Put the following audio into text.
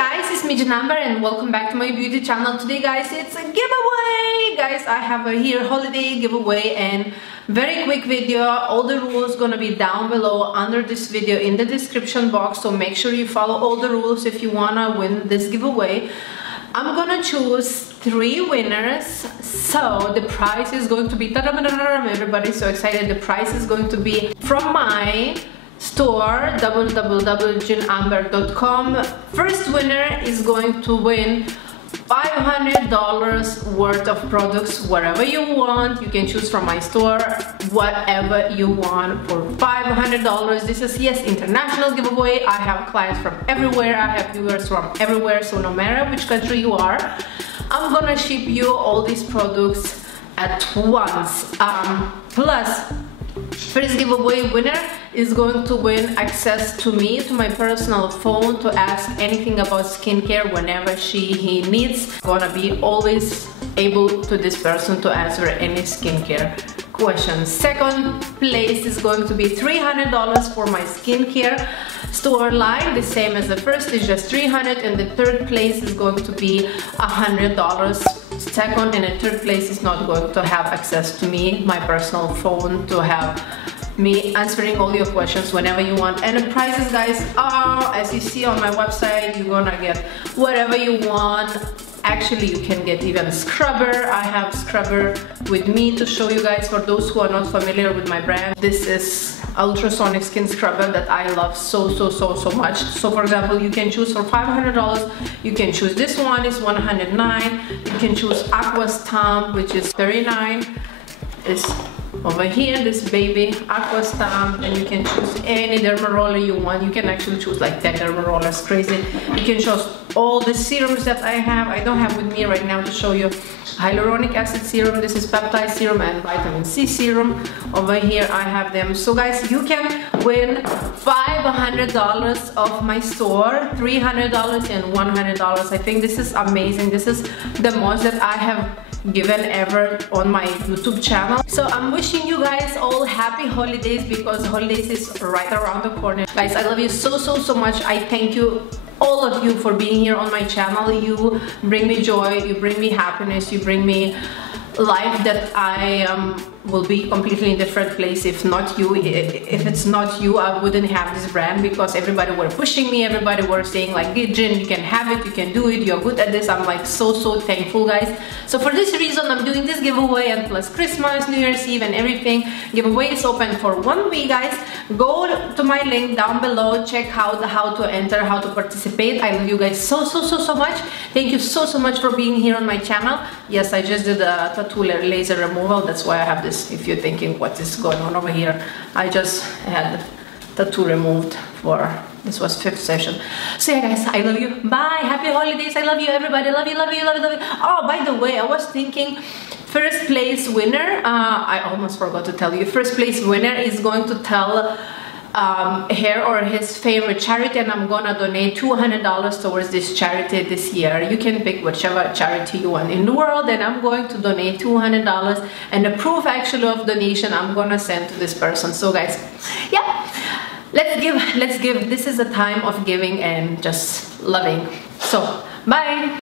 Guys, it's me Janamber and welcome back to my beauty channel. Today guys, it's a giveaway. Guys, I have a here holiday giveaway and very quick video. All the rules gonna be down below under this video in the description box, so make sure you follow all the rules if you wanna win this giveaway. I'm gonna choose 3 winners, so the prize is going to be, everybody's so excited, the prize is going to be from my store www.janamber.com. First winner is going to win $500 worth of products wherever you want. You can choose from my store whatever you want for $500. This is, yes, international giveaway. I have clients from everywhere, I have viewers from everywhere, so no matter which country you are, I'm gonna ship you all these products at once. Plus, first giveaway winner is going to win access to me, to my personal phone, to ask anything about skincare whenever he needs. Gonna be always able to this person to answer any skincare questions. Second place is going to be $300 for my skincare store line, the same as the first, is just $300, and the third place is going to be $100. Second and the third place is not going to have access to me, my personal phone, to have me answering all your questions whenever you want. And the prizes, guys, are, as you see on my website, you're gonna get whatever you want. Actually, you can get even scrubber. I have scrubber with me to show you guys, for those who are not familiar with my brand. This is ultrasonic skin scrubber that I love so much. So for example, you can choose for $500. You can choose this one, is $109. You can choose Aqua Stamp, which is $39. It's over here, this baby Aqua Stamp, and you can choose any derma roller you want. You can actually choose like 10 derma rollers, crazy. You can choose all the serums that I have. I don't have with me right now to show you hyaluronic acid serum. This is peptide serum and vitamin C serum. Over here I have them. So guys, you can win $500 of my store, $300 and $100. I think this is amazing. This is the most that I have given ever on my YouTube channel. So I'm wishing you guys all happy holidays, because holidays is right around the corner. Guys, I love you so much. I thank you, all of you, for being here on my channel. You bring me joy, you bring me happiness, you bring me life that I will be completely in a different place if not you. If it's not you, I wouldn't have this brand, because everybody were pushing me, everybody were saying like, hey Jen, you can have it, you can do it, you're good at this. I'm like so thankful, guys. So for this reason, I'm doing this giveaway, and plus Christmas, New Year's Eve and everything, giveaway is open for 1 week, guys. Go to my link down below, check out how to enter, how to participate. I love you guys so much. Thank you so much for being here on my channel. Yes, I just did a tattoo laser removal. That's why I have this. If you're thinking what is going on over here, I just had tattoo removed for, this was 5th session. So yeah guys, I love you. Bye. Happy holidays. I love you, everybody. Love you. Oh, by the way, I was thinking, first place winner, I almost forgot to tell you, first place winner is going to tell her or his favorite charity, and I'm gonna donate $200 towards this charity this year. You can pick whichever charity you want in the world, and I'm going to donate $200, and the proof actually of donation I'm gonna send to this person. So guys, yeah, let's give. This is a time of giving and just loving. So bye.